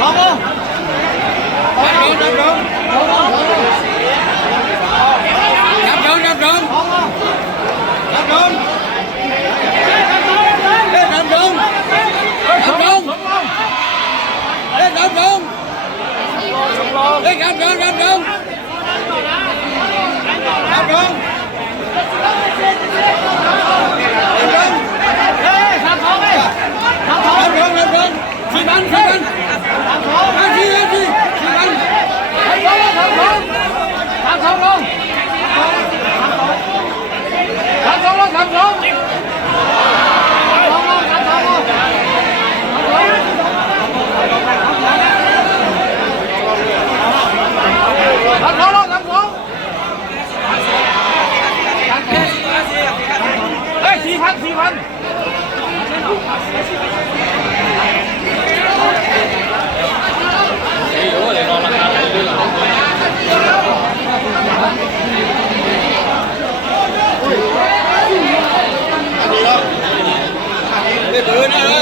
Vamos! não, não, não, não. ันสี่พันเบอร์นะ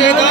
లేదా